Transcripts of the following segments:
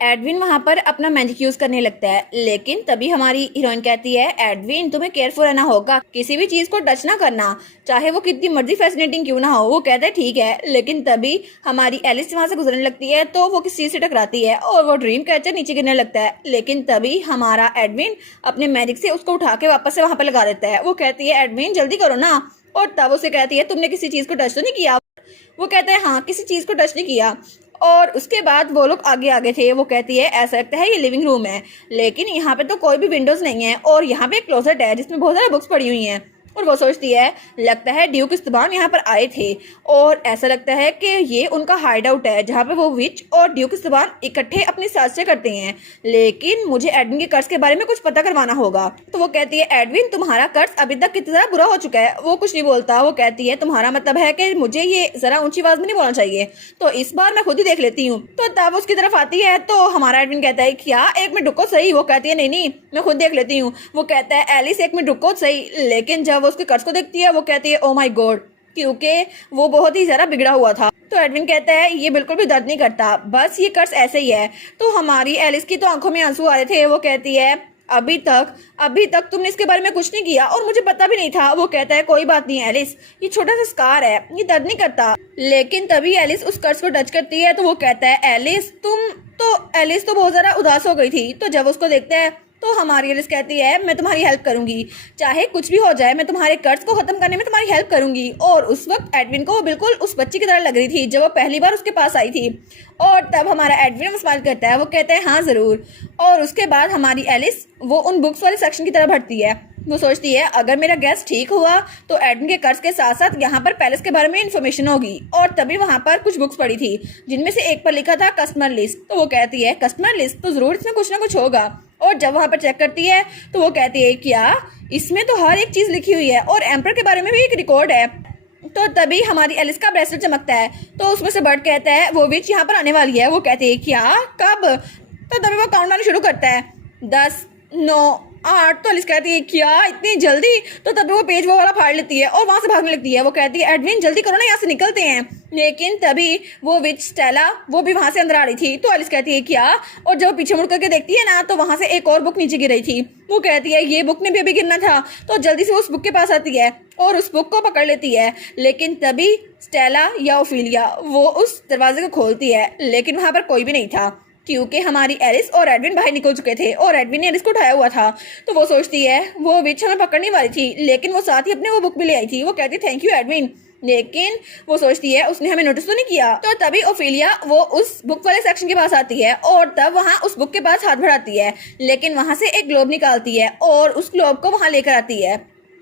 Edwin वहां पर अपना मैजिक यूज करने लगता है, लेकिन तभी हमारी हीरोइन कहती है एडविन तुम्हें केयरफुल रहना होगा, किसी भी चीज को टच ना करना, चाहे वो कितनी मर्जी फैसिनेटिंग क्यों ना हो। वो कहता है ठीक है, लेकिन तभी हमारी एलिस वहां से गुजरने लगती है तो वो किसी चीज से टकराती है और वो ड्रीम कैचर नीचे गिरने लगता है, लेकिन तभी हमारा एडविन अपने मैजिक से उसको उठा के वापस से वहां पर लगा देता है। वो कहती है एडविन जल्दी करो ना, और तब उसे कहती है तुमने किसी चीज को टच तो नहीं किया। वो कहता है हाँ किसी चीज को टच नहीं किया। और उसके बाद वो लोग आगे आगे थे। वो कहती है ऐसा लगता है ये लिविंग रूम है, लेकिन यहाँ पे तो कोई भी विंडोज नहीं है और यहाँ पे एक क्लोसेट है जिसमें बहुत सारी बुक्स पड़ी हुई हैं। और वो सोचती है लगता है ड्यूक इस्तबान यहाँ पर आए थे और ऐसा लगता है कि ये उनका हाइड आउट है जहाँ पे वो विच और ड्यूक इस्तबान इकट्ठे अपनी साजिशें करते हैं, लेकिन मुझे एडविन के कर्ज के बारे में कुछ पता करवाना होगा। तो वो कहती है एडविन तुम्हारा कर्ज अभी तक कितना ज़्यादा बुरा हो चुका है। वो कुछ नहीं बोलता। वो कहती है तुम्हारा मतलब है कि मुझे ये जरा ऊंची आवाज में नहीं बोलना चाहिए, तो इस बार मैं खुद ही देख लेती हूँ। तो तब उसकी तरफ आती है तो हमारा एडविन कहता है क्या एक मिनट रुको सही। वो कहती है नहीं नहीं मैं खुद देख लेती हूँ। वो कहता है एलिस एक मिनट रुको सही, लेकिन जब उसके कर्ज को देखती है वो कहती है ओ माय गॉड, क्योंकि वो बहुत ही ज्यादा बिगड़ा हुआ था। तो एडविन कहता है ये बिल्कुल भी दर्द नहीं करता, बस ये कर्ज ऐसे ही है। तो हमारी एलिस की तो आंखों में आंसू आ रहे थे। वो कहती है अभी तक तुमने इसके बारे में कुछ नहीं किया और मुझे पता भी नहीं था। वो कहता है कोई बात नहीं एलिस, ये छोटा सा स्कार है, ये दर्द नहीं करता। लेकिन तभी एलिस उस कर्ज को टच करती है तो वो कहता है एलिस तो बहुत ज्यादा उदास हो गई थी। तो जब उसको देखता है तो हमारी एलिस कहती है मैं तुम्हारी हेल्प करूंगी, चाहे कुछ भी हो जाए मैं तुम्हारे कर्ज को खत्म करने में तुम्हारी हेल्प करूंगी। और उस वक्त एडविन को वो बिल्कुल उस बच्ची की तरह लग रही थी जब वो पहली बार उसके पास आई थी। और तब हमारा एडविन स्माइल करता है। वो कहता है हाँ जरूर। और उसके बाद हमारी एलिस वो उन बुक्स वाले सेक्शन की तरफ बढ़ती है। वो सोचती है अगर मेरा गैस ठीक हुआ तो एडविन के कर्ज के साथ साथ यहाँ पर पैलेस के बारे में इन्फॉर्मेशन होगी। और तभी वहाँ पर कुछ बुक्स पड़ी थी जिनमें से एक पर लिखा था कस्टमर लिस्ट। तो वो कहती है कस्टमर लिस्ट तो जरूर इसमें कुछ ना कुछ होगा। और जब वहाँ पर चेक करती है तो वो कहती है क्या इसमें तो हर एक चीज लिखी हुई है और एम्पर के बारे में भी एक रिकॉर्ड है। तो तभी हमारी एलिस का ब्रेसलेट चमकता है तो उसमें से बर्ड कहता है वो विच यहाँ पर आने वाली है। वो कहती है क्या कब। तो तभी वो काउंटडाउन शुरू करता है 10 9 8। तो एलिस कहती है क्या इतनी जल्दी। तो तभी वो पेज वो वाला फाड़ लेती है और वहां से भागने लगती है। वो कहती है एडविन जल्दी करो ना यहाँ से निकलते हैं। लेकिन तभी वो विच स्टेला वो भी वहां से अंदर आ रही थी। तो एलिस कहती है क्या। और जब वो पीछे मुड़ करके देखती है ना तो वहां से एक और बुक नीचे गिर रही थी। वो कहती है ये बुक ने भी अभी गिरना था। तो जल्दी से उस बुक के पास आती है और उस बुक को पकड़ लेती है। लेकिन तभी स्टेला या ओफिलिया वो उस दरवाजे को खोलती है, लेकिन वहां पर कोई भी नहीं था क्योंकि हमारी एलिस और एडविन बाहर निकल चुके थे और एडविन ने एलिस को उठाया हुआ था। तो वो सोचती है वो विच हमें पकड़ने वाली थी, लेकिन वो साथ ही अपने वो बुक भी ले आई थी। वो कहती है थैंक यू एडविन, लेकिन वो सोचती है उसने हमें नोटिस तो नहीं किया। तो तभी ओफिलिया वो उस बुक वाले सेक्शन के पास आती है और तब वहाँ उस बुक के पास हाथ बढ़ाती है, लेकिन वहां से एक ग्लोब निकालती है और उस ग्लोब को वहां लेकर आती है।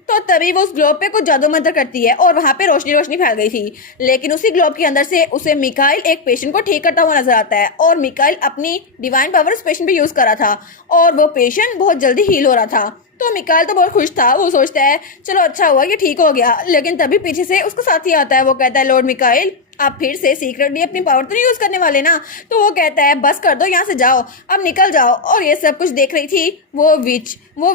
तो तभी वो उस ग्लोब पे कुछ जादू मंत्र करती है और वहां पे रोशनी रोशनी फैल गई थी। लेकिन उसी ग्लोब के अंदर से उसे मिकाइल एक पेशेंट को ठीक करता हुआ नजर आता है और मिकाइल अपनी डिवाइन पावर उस पेशेंट पे यूज कर रहा था और वो पेशेंट बहुत जल्दी हील हो रहा था। तो मिकाइल तो बहुत खुश था। वो सोचता है चलो अच्छा हुआ ये ठीक हो गया। लेकिन तभी पीछे से उसका साथी आता है। वो कहता है लॉर्ड मिकाइल आप फिर से सीक्रेटली अपनी पावर तो नहीं यूज करने वाले ना। तो वो कहता है बस कर दो यहाँ से जाओ, अब निकल जाओ। और ये सब कुछ देख रही थी वो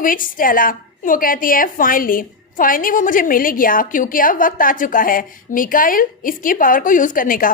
विच स्टेला। वो कहती है फाइनली वो मुझे मिल ही गया क्योंकि अब वक्त आ चुका है मिकाइल इसकी पावर को यूज करने का।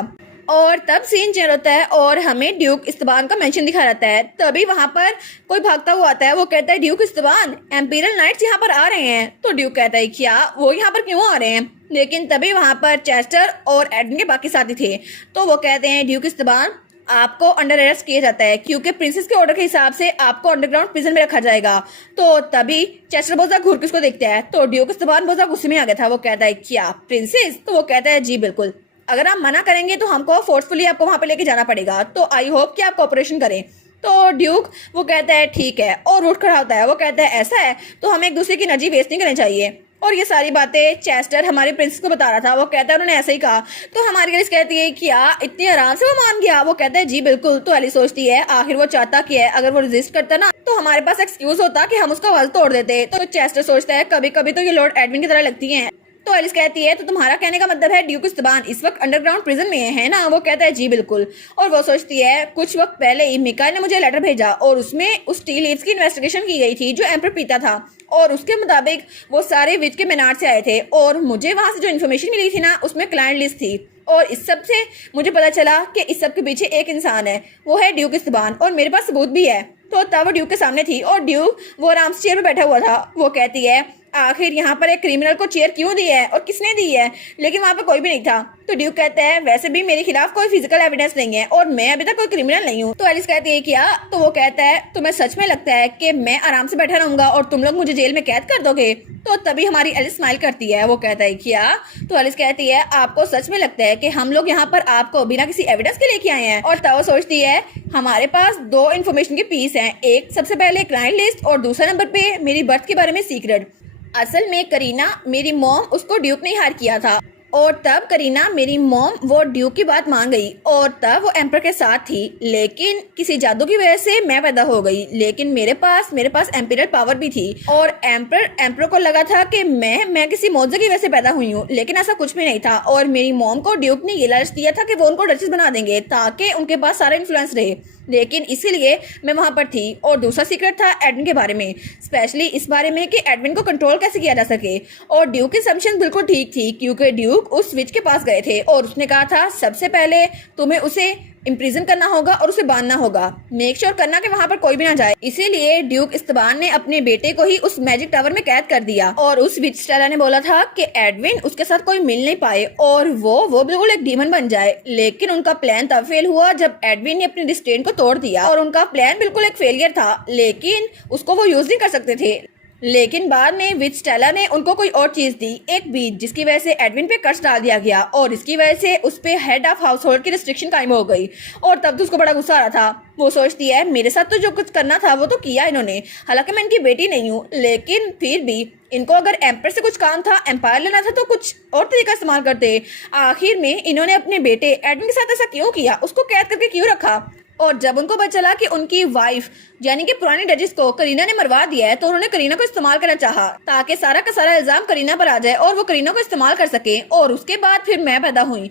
और तब सीन चेंज होता है और हमें ड्यूक इस्तबान का मेंशन दिखा रहता है। तभी वहां पर कोई भागता हुआ आता है। वो कहता है ड्यूक इस्तबान एम्पीरियल नाइट्स यहाँ पर आ रहे हैं। तो ड्यूक कहता है क्या वो यहाँ पर क्यों आ रहे हैं। लेकिन तभी वहां पर चेस्टर और एडविन के बाकी साथी थे। तो वो कहते हैं ड्यूक इस्तबान आपको अंडर अरेस्ट किया जाता है क्योंकि प्रिंसेस के ऑर्डर के हिसाब से आपको अंडरग्राउंड प्रिजन में रखा जाएगा। तो तभी चेस्टर बोजा घूर के उसको देखता है तो ड्यूक इस्तबान बोजा गुस्से में आ गया था। वो कहता है क्या प्रिंसेस। तो वो कहता है जी बिल्कुल, अगर आप मना करेंगे तो हमको फोर्सफुली आपको वहां पे लेके जाना पड़ेगा, तो आई होप कि आप कोऑपरेशन करें। तो ड्यूक वो कहता है ठीक है और उठ खड़ा होता है। वो कहता है ऐसा है तो हमें एक दूसरे की एनर्जी वेस्ट नहीं करनी चाहिए। और ये सारी बातें चेस्टर हमारे प्रिंसेस को बता रहा था। वो कहता है उन्होंने ऐसे ही कहा। तो हमारी एलिस कहती है क्या इतने आराम से वो मान गया। वो कहता है जी बिल्कुल। तो एलिस सोचती है आखिर वो चाहता क्या है, अगर वो रेजिस्ट करता ना तो हमारे पास एक्सक्यूज होता कि हम उसका वाल तोड़ देते। तो चेस्टर सोचता है कभी कभी तो ये लॉर्ड एडविन की तरह लगती है। तो एलिस कहती है तो तुम्हारा कहने का मतलब है ड्यूक इस्तबान इस वक्त अंडरग्राउंड प्रिजन में है ना। वो कहता है जी बिल्कुल। और वो सोचती है कुछ वक्त पहले ही मिकाइल ने मुझे लेटर भेजा और उसमें उस टी लीव्स की इन्वेस्टिगेशन की गई थी जो एम्पर पीता था और उसके मुताबिक वो सारे विच के मीनार से आए थे और मुझे वहां से जो इन्फॉर्मेशन मिली थी ना उसमें क्लाइंट लिस्ट थी और इस सब से मुझे पता चला कि इस सब के पीछे एक इंसान है, वो है ड्यूक इस्तबान, और मेरे पास सबूत भी है। तो तब वो ड्यूक के सामने थी और ड्यूक वो आराम से चेयर पे बैठा हुआ था। वो कहती है आखिर यहाँ पर एक क्रिमिनल को चेयर क्यों दी है और किसने दी है, लेकिन वहाँ पर कोई भी नहीं था। तो ड्यूक कहता है वैसे भी मेरे खिलाफ कोई फिजिकल एविडेंस नहीं है और मैं अभी तक कोई क्रिमिनल नहीं हूँ। तो एलिस कहती है क्या? तो वो कहता है तुम्हें सच में लगता है कि मैं आराम से बैठा रहूंगा और तुम लोग मुझे जेल में कैद कर दोगे? तो तभी हमारी एलिस स्माइल करती है। वो कहता है क्या? तो एलिस कहती है आपको सच में लगता है कि हम लोग यहाँ पर आपको बिना किसी एविडेंस के लेके आए हैं? और तब वो सोचती है हमारे पास दो इन्फॉर्मेशन के पीस हैं, एक सबसे पहले क्लाइंट लिस्ट और दूसरा नंबर पे मेरी बर्थ के बारे में सीक्रेट। असल में करीना मेरी मॉम उसको ड्यूक ने हायर किया था और तब करीना मेरी मॉम वो ड्यूक की बात मान गई और तब वो एम्पर के साथ थी, लेकिन किसी जादू की वजह से मैं पैदा हो गई। लेकिन मेरे पास एम्पिरल पावर भी थी और एम्पर को लगा था कि मैं किसी मौजे की वजह से पैदा हुई हूँ, लेकिन ऐसा कुछ भी नहीं था। और मेरी मॉम को ड्यूक ने ये लालच दिया था कि वो उनको डचेस बना देंगे ताकि उनके पास सारा इन्फ्लुएंस रहे, लेकिन इसीलिए मैं वहां पर थी। और दूसरा सीक्रेट था एडविन के बारे में, स्पेशली इस बारे में कि एडविन को कंट्रोल कैसे किया जा सके। और ड्यूक की असम्पशन बिल्कुल ठीक थी क्योंकि ड्यूक उस स्विच के पास गए थे और उसने कहा था सबसे पहले तुम्हें उसे इम्प्रिजन करना होगा और उसे बांधना होगा, मेक श्योर करना कि वहाँ पर कोई भी ना जाए। इसीलिए ड्यूक इस्तबान ने अपने बेटे को ही उस मैजिक टावर में कैद कर दिया और उस विच स्टेला ने बोला था कि एडविन उसके साथ कोई मिल नहीं पाए और वो बिल्कुल एक डीमन बन जाए। लेकिन उनका प्लान तब फेल हुआ जब एडविन ने अपनी रिस्ट्रेंट को तोड़ दिया और उनका प्लान बिल्कुल एक फेलियर था, लेकिन उसको वो यूज नहीं कर सकते थे। लेकिन बाद में विच स्टेला ने उनको कोई और चीज दी, एक बीज, जिसकी वजह से एडविन पे कर्ज डाल दिया गया और इसकी वजह से उस पे हेड ऑफ हाउस होल्ड की रिस्ट्रिक्शन कायम हो गई। और तब तो उसको बड़ा गुस्सा आ रहा था। वो सोचती है मेरे साथ तो जो कुछ करना था वो तो किया इन्होंने, हालांकि मैं इनकी बेटी नहीं हूँ, लेकिन फिर भी इनको अगर एम्पायर से कुछ काम था, एम्पायर लेना था, तो कुछ और तरीका इस्तेमाल करते। आखिर में इन्होंने अपने बेटे एडविन के साथ ऐसा क्यों किया, उसको कैद करके क्यों रखा? और जब उनको पता चला कि उनकी वाइफ यानी कि पुरानी डचेस को करीना ने मरवा दिया है, तो उन्होंने करीना को इस्तेमाल करना चाहा ताकि सारा का सारा इल्जाम करीना पर आ जाए और वो करीना को इस्तेमाल कर सके। और उसके बाद फिर मैं पैदा हुई।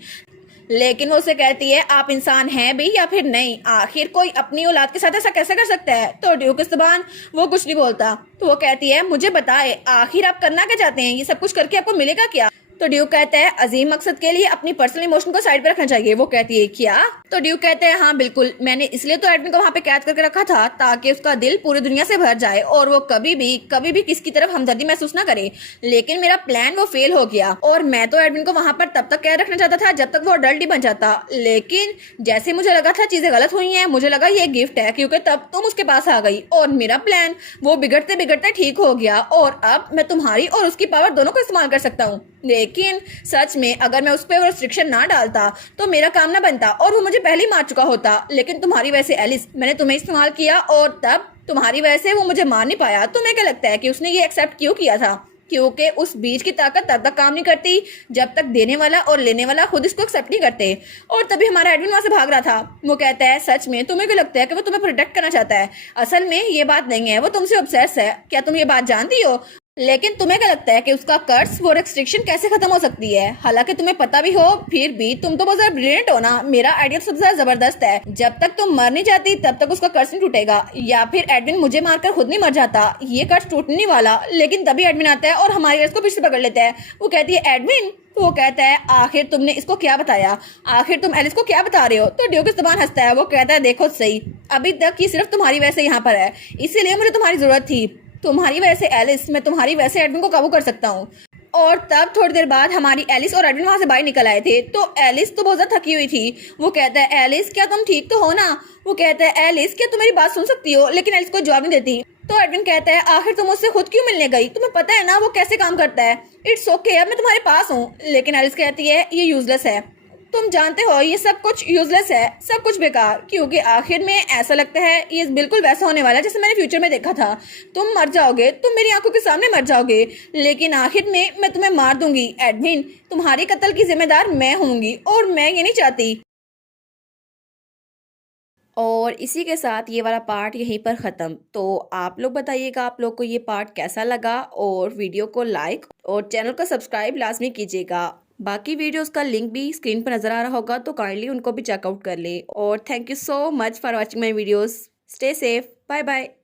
लेकिन वो उसे कहती है आप इंसान हैं भी या फिर नहीं, आखिर कोई अपनी औलाद के साथ ऐसा कैसे कर सकता है? तो ड्यूक इस्तबान वो कुछ नहीं बोलता। तो वो कहती है मुझे बताए आखिर आप करना क्या चाहते हैं, ये सब कुछ करके आपको मिलेगा क्या? तो ड्यूक कहता है अजीम मकसद के लिए अपनी पर्सनल इमोशन को साइड पे रखना चाहिए। वो कहती है क्या? तो ड्यूक कहता है हाँ बिल्कुल, मैंने इसलिए तो एडविन को वहाँ पे कैद करके रखा था ताकि उसका दिल पूरी दुनिया से भर जाए और वो कभी भी किसकी तरफ हमदर्दी महसूस ना करे। लेकिन मेरा प्लान वो फेल हो गया और मैं तो एडविन को वहाँ पर तब तक कैद रखना चाहता था जब तक वो अडल्ट ही बन जाता। लेकिन जैसे मुझे लगा था चीजें गलत हुई हैं, मुझे लगा ये गिफ्ट है क्योंकि तब तुम उसके पास आ गई और मेरा प्लान वो बिगड़ते बिगड़ते ठीक हो गया और अब मैं तुम्हारी और उसकी पावर दोनों को इस्तेमाल कर सकता हूँ। लेकिन सच में अगर मैं उस पर रिस्ट्रिक्शन ना डालता तो मेरा काम ना बनता और वो मुझे पहले ही मार चुका होता। लेकिन तुम्हारी वजह से एलिस, मैंने तुम्हें इस्तेमाल किया और तब तुम्हारी वजह से वो मुझे मार नहीं पाया। तुम्हें क्या लगता है कि उसने ये एक्सेप्ट क्यों किया था? क्योंकि उस बीज की ताकत तब तक काम नहीं करती जब तक देने वाला और लेने वाला खुद इसको एक्सेप्ट नहीं करते। और तभी हमारा एडविन वहां से भाग रहा था। वो कहता है सच में तुम्हें क्यों लगता है कि वो तुम्हें प्रोटेक्ट करना चाहता है? असल में ये बात नहीं है, वो तुमसे ऑब्सेस है। क्या तुम ये बात जानती हो? लेकिन तुम्हें क्या लगता है कि उसका कर्ज वो रिस्ट्रिक्शन कैसे खत्म हो सकती है? हालांकि तुम्हें पता भी हो फिर भी तुम तो बहुत ज्यादा ब्रिलियंट हो ना। मेरा आइडिया सबसे ज्यादा जबरदस्त है, जब तक तुम मर नहीं जाती तब तक उसका कर्ज नहीं टूटेगा, या फिर एडविन मुझे मारकर खुद नहीं मर जाता, ये कर्ज टूटने नहीं वाला। लेकिन तभी एडविन आता है और हमारी अर्ज को पीछे पकड़ लेता है। वो कहती है एडविन, तो वो कहता है आखिर तुमने इसको क्या बताया, आखिर तुम एलिस को क्या बता रहे हो? तो ड्यूक इस्तबान हंसता है। वो कहता है देखो सही, अभी तक ये सिर्फ तुम्हारी वजह से यहाँ पर है, इसीलिए मुझे तुम्हारी जरूरत थी। तुम्हारी वजह से एलिस, मैं तुम्हारी वजह से एडविन को काबू कर सकता हूँ। और तब थोड़ी देर बाद हमारी एलिस और एडविन वहां से बाहर निकल आए थे। तो एलिस तो बहुत ज्यादा थकी हुई थी। वो कहता है एलिस क्या तुम ठीक तो हो ना? वो कहता है एलिस क्या तुम मेरी बात सुन सकती हो? लेकिन एलिस को जवाब नहीं देती। तो एडविन कहता है आखिर तुम उससे खुद क्यों मिलने गई? तुम्हें पता है ना वो कैसे काम करता है। इट्स ओके, अब मैं तुम्हारे पास हूँ। लेकिन एलिस कहती है ये यूजलेस है, तुम जानते हो ये सब कुछ यूजलेस है, सब कुछ बेकार, क्योंकि आखिर में ऐसा लगता है ये बिल्कुल वैसा होने वाला है जैसे मैंने फ्यूचर में देखा था। तुम मर जाओगे, तुम मेरी आंखों के सामने मर जाओगे, लेकिन आखिर में मैं तुम्हें मार दूंगी। एडविन, तुम्हारी कत्ल की जिम्मेदार मैं होंगी और मैं ये नहीं चाहती। और इसी के साथ ये वाला पार्ट यहीं पर ख़त्म। तो आप लोग बताइएगा आप लोग को ये पार्ट कैसा लगा, और वीडियो को लाइक और चैनल को सब्सक्राइब लाजमी कीजिएगा। बाकी वीडियोस का लिंक भी स्क्रीन पर नज़र आ रहा होगा, तो काइंडली उनको भी चेकआउट कर ले। और thank you so much for watching my videos. Stay safe, bye bye.